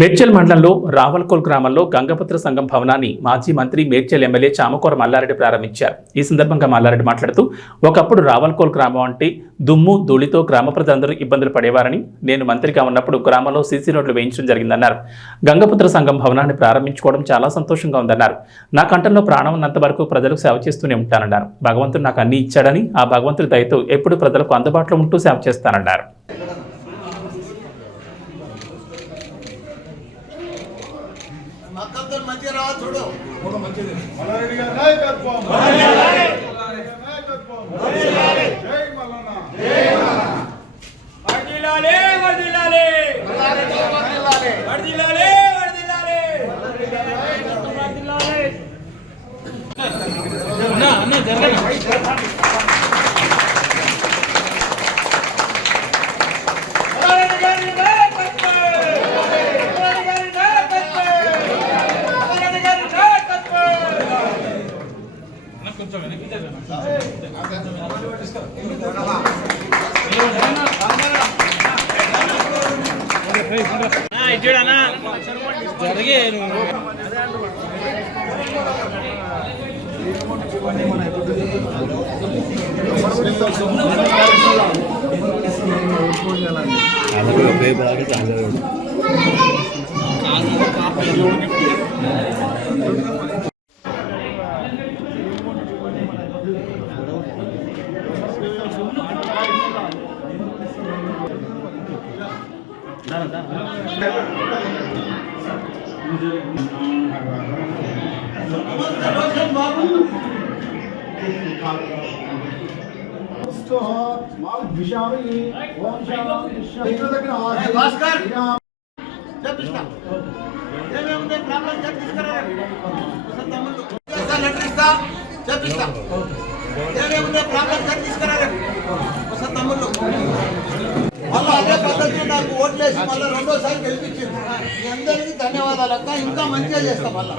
మేడ్చల్ మండలంలో రావల్కోల్ గ్రామంలో గంగపుత్ర సంఘం భవనాన్ని మాజీ మంత్రి మేడ్చల్ ఎమ్మెల్యే చామకూర మల్లారెడ్డి ప్రారంభించారు. ఈ సందర్భంగా మల్లారెడ్డి మాట్లాడుతూ, ఒకప్పుడు రావల్కోల్ గ్రామం అంటే దుమ్ము ధూళితో గ్రామ ప్రజలందరూ ఇబ్బందులు పడేవారని, నేను మంత్రిగా ఉన్నప్పుడు గ్రామంలో సీసీ రోడ్లు వేయించడం జరిగిందన్నారు. గంగపుత్ర సంఘం భవనాన్ని ప్రారంభించుకోవడం చాలా సంతోషంగా ఉందన్నారు. నా కంఠంలో ప్రాణం ఉన్నంత వరకు ప్రజలకు సేవ చేస్తూనే ఉంటానన్నారు. భగవంతుడు నాకు అన్ని ఇచ్చాడని, ఆ భగవంతుడి దయతో ఎప్పుడు ప్రజలకు అందుబాటులో ఉంటూ సేవ చేస్తానన్నారు. అదే పద్ధతిలో నాకు ఓట్లేసి మళ్ళీ రెండోసారి గెలిపించింది. మీ అందరికీ ధన్యవాదాలు అక్క. ఇంకా మంచిగా చేస్తాం మళ్ళీ.